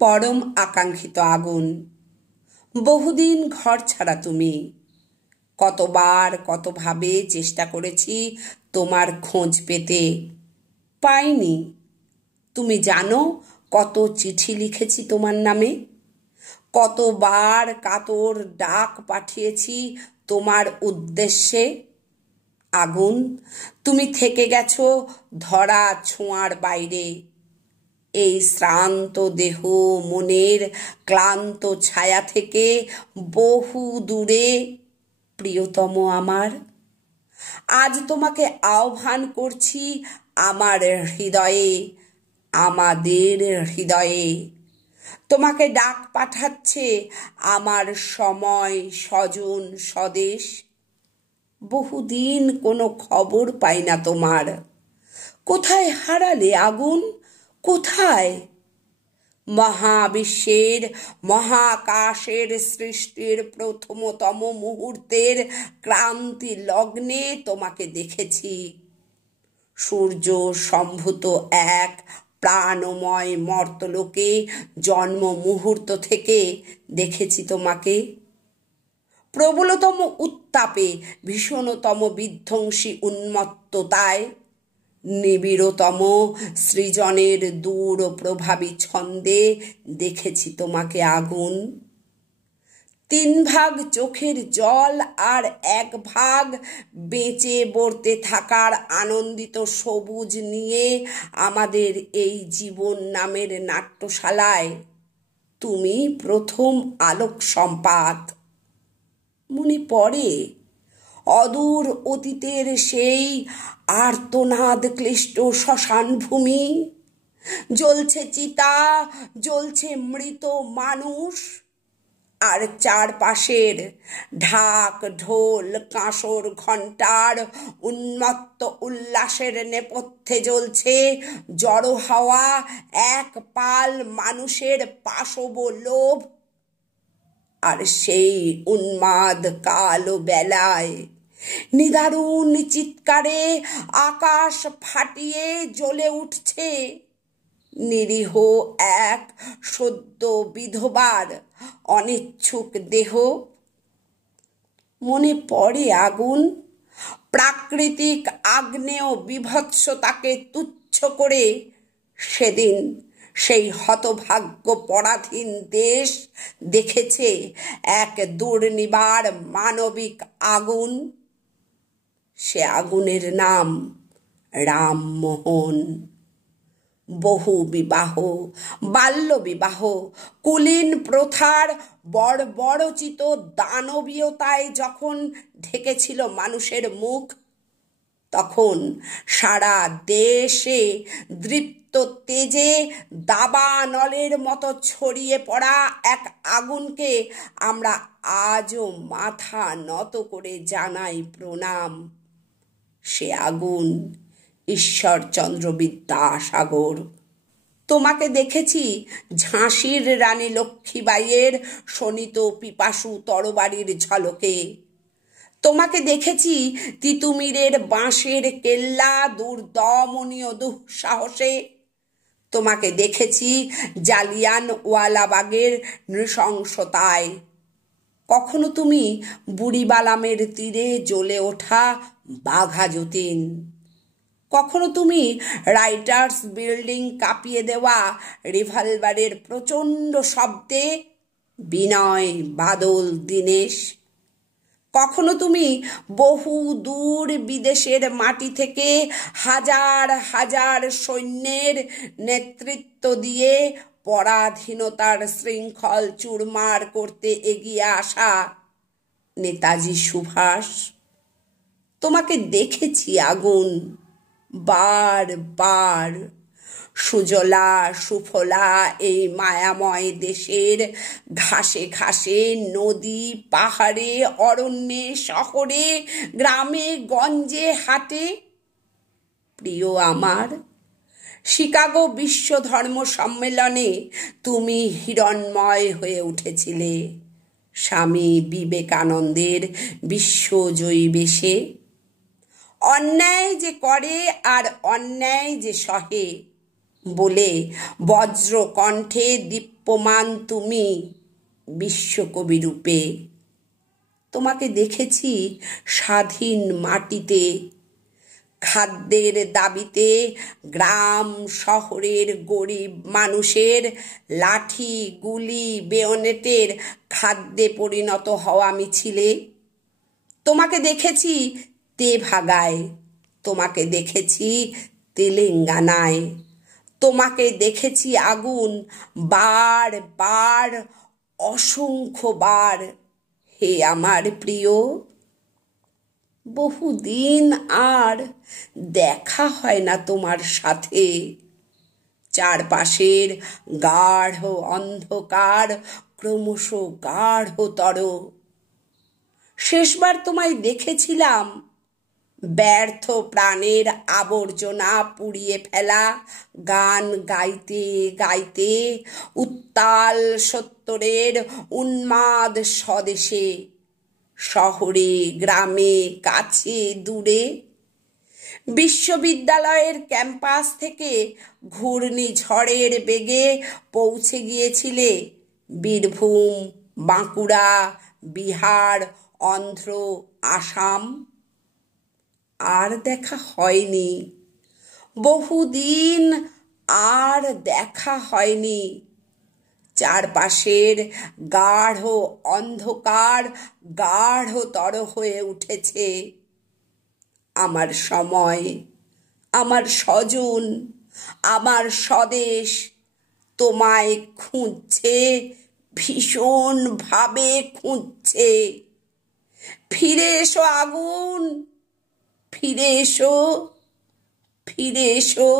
পরম আকাঙ্ক্ষিত আগুন। বহুদিন ঘর ছাড়া তুমি। কতবার কতভাবে চেষ্টা করেছি তোমার খোঁজ পেতে, পাইনি। তুমি জানো কত চিঠি লিখেছি তোমার নামে, কতবার কাতর ডাক পাঠিয়েছি তোমার উদ্দেশ্যে। আগুন, তুমি থেকে গেছো ধরা ছোঁয়ার বাইরে। এই শ্রান্ত দেহ মনের ক্লান্ত ছায়া থেকে বহু দূরে। প্রিয়তম আমার, আজ তোমাকে আহ্বান করছি আমার হৃদয়ে, আমাদের হৃদয়ে। তোমাকে ডাক পাঠাচ্ছে আমার সময়, স্বজন, স্বদেশ। বহুদিন কোনো খবর পাই না তোমার। কোথায় হারালে আগুন, কোথায়? মহাবিশ্বের, মহাকাশের সৃষ্টির প্রথমতম মুহূর্তের ক্রান্তি লগ্নে তোমাকে দেখেছি। সূর্য সম্ভূত এক প্রাণময় মর্তলোকে জন্ম মুহূর্ত থেকে দেখেছি তোমাকে। প্রবলতম উত্তাপে, ভীষণতম বিধ্বংসী উন্মত্ততায়, নিবিড়তম সৃজনের দূর প্রভাবী ছন্দে দেখেছি তোমাকে আগুন। 3 ভাগ চোখের জল আর 1 ভাগ বেঁচে বর্তে থাকার আনন্দিত সবুজ নিয়ে আমাদের এই জীবন নামের নাট্যশালায় তুমি প্রথম আলোক সম্পাত। মনে পড়ে অদূর অতীতের সেই আর্তনাদ ক্লিষ্ট শ্মশান ভূমি। জ্বলছে চিতা, জ্বলছে মৃত মানুষ, আর চারপাশের ঢাক ঢোল কাঁসর ঘণ্টার উন্মত্ত উল্লাসের নেপথ্যে জ্বলছে জড়ো হওয়া এক পাল মানুষের পাশব লোভ। আর সেই উন্মাদ কালো বেলায় নিদারুণ চিৎকারে আকাশ ফাটিয়ে জ্বলে উঠছে নিরীহ এক সদ্য বিধবার অনিচ্ছুক দেহ। মনে পড়ে আগুন, প্রাকৃতিক আগ্নেয় বিভৎসতাকে তুচ্ছ করে সেদিন সেই হতভাগ্য পরাধীন দেশ দেখেছে এক দুর্নিবার মানবিক আগুন। সে আগুনের নাম রামমোহন। বহু বিবাহ, বাল্য বিবাহ, কুলীন প্রথার বর্বরোচিত দানবীয়তায় যখন ঢেকেছিল মানুষের মুখ, তখন সারা দেশে দৃপ্ত তেজে দাবানলের মতো ছড়িয়ে পড়া এক আগুনকে আমরা আজও মাথা নত করে জানাই প্রণাম। সে আগুন ঈশ্বরচন্দ্র বিদ্যাসাগর। তোমাকে দেখেছি ঝাঁসির রানী লক্ষ্মীবাইয়ের শোণিত পিপাসু তরবারির ঝলকে। তোমাকে দেখেছি তিতুমিরের বাঁশের কেল্লা দুর্দমনীয় দুঃসাহসে। তোমাকে দেখেছি জালিয়ানওয়ালাবাগের নৃশংসতায়। কখনো তুমি বুড়িবালামের তীরে জ্বলে ওঠা বাঘা যতীন, কখনো তুমি রাইটার্স বিল্ডিং কাঁপিয়ে দেওয়া রিভলভারের প্রচণ্ড শব্দে বিনয় বাদল দীনেশ, কখনো তুমি বহু দূর বিদেশের মাটি থেকে হাজার হাজার সৈন্যের নেতৃত্ব দিয়ে পরাধীনতার শৃঙ্খল চুরমার করতে এগিয়ে আসা নেতাজি সুভাষ। তোমাকে দেখেছি আগুন, বার বার। সুজলা সুফলা এই মায়াময় দেশের ঘাসে ঘাসে, নদী পাহাড়ে, অরণ্যে, শহরে, গ্রামে গঞ্জে, হাটে। প্রিয় আমার, শিকাগো বিশ্ব ধর্ম সম্মেলনে তুমি হিরণ্ময় হয়ে উঠেছিলে স্বামী বিবেকানন্দের বিশ্বজয়ী বেশে। অন্যায় যে করে আর অন্যায় যে সহে বলে বজ্র কণ্ঠে দীপ্ত প্রমাণ তুমি বিশ্বকবি রূপে। তোমাকে দেখেছি স্বাধীন মাটিতে, খাদ্যের দাবিতে গ্রাম শহরের গরিব মানুষের লাঠি গুলি বেয়নেটের খাদ্যে পরিণত হওয়া মিছিলে। তোমাকে দেখেছি তেভাগায়, তোমাকে দেখেছি তেলেঙ্গানায়, তোমাকে দেখেছি আগুন বার বার, অসংখ্যবার। হে আমার প্রিয়, বহুদিন আর দেখা হয় না তোমার সাথে। চারপাশের গাঢ় অন্ধকার ক্রমশ গাঢ়তর। শেষবার তোমায় দেখেছিলাম ব্যর্থ প্রাণের আবর্জনা পুড়িয়ে ফেলা গান গাইতে গাইতে উত্তাল সত্তরের উন্মাদ স্বদেশে, শহরে গ্রামে কাছে দূরে। বিশ্ববিদ্যালয়ের ক্যাম্পাস থেকে ঘূর্ণিঝড়ের বেগে পৌঁছে গিয়েছিলে বীরভূম, বাঁকুড়া, বিহার, অন্ধ্র, আসাম। আর দেখা হয়নি, বহুদিন আর দেখা হয়নি। চারপাশের গাঢ় অন্ধকার গাঢ়তর হয়ে উঠেছে। আমার সময়, আমার স্বজন, আমার স্বদেশ তোমায় খুঁজছে, ভীষণভাবে খুঁজছে। ফিরে এসো আগুন, ফিরে এসো, ফিরে এসো।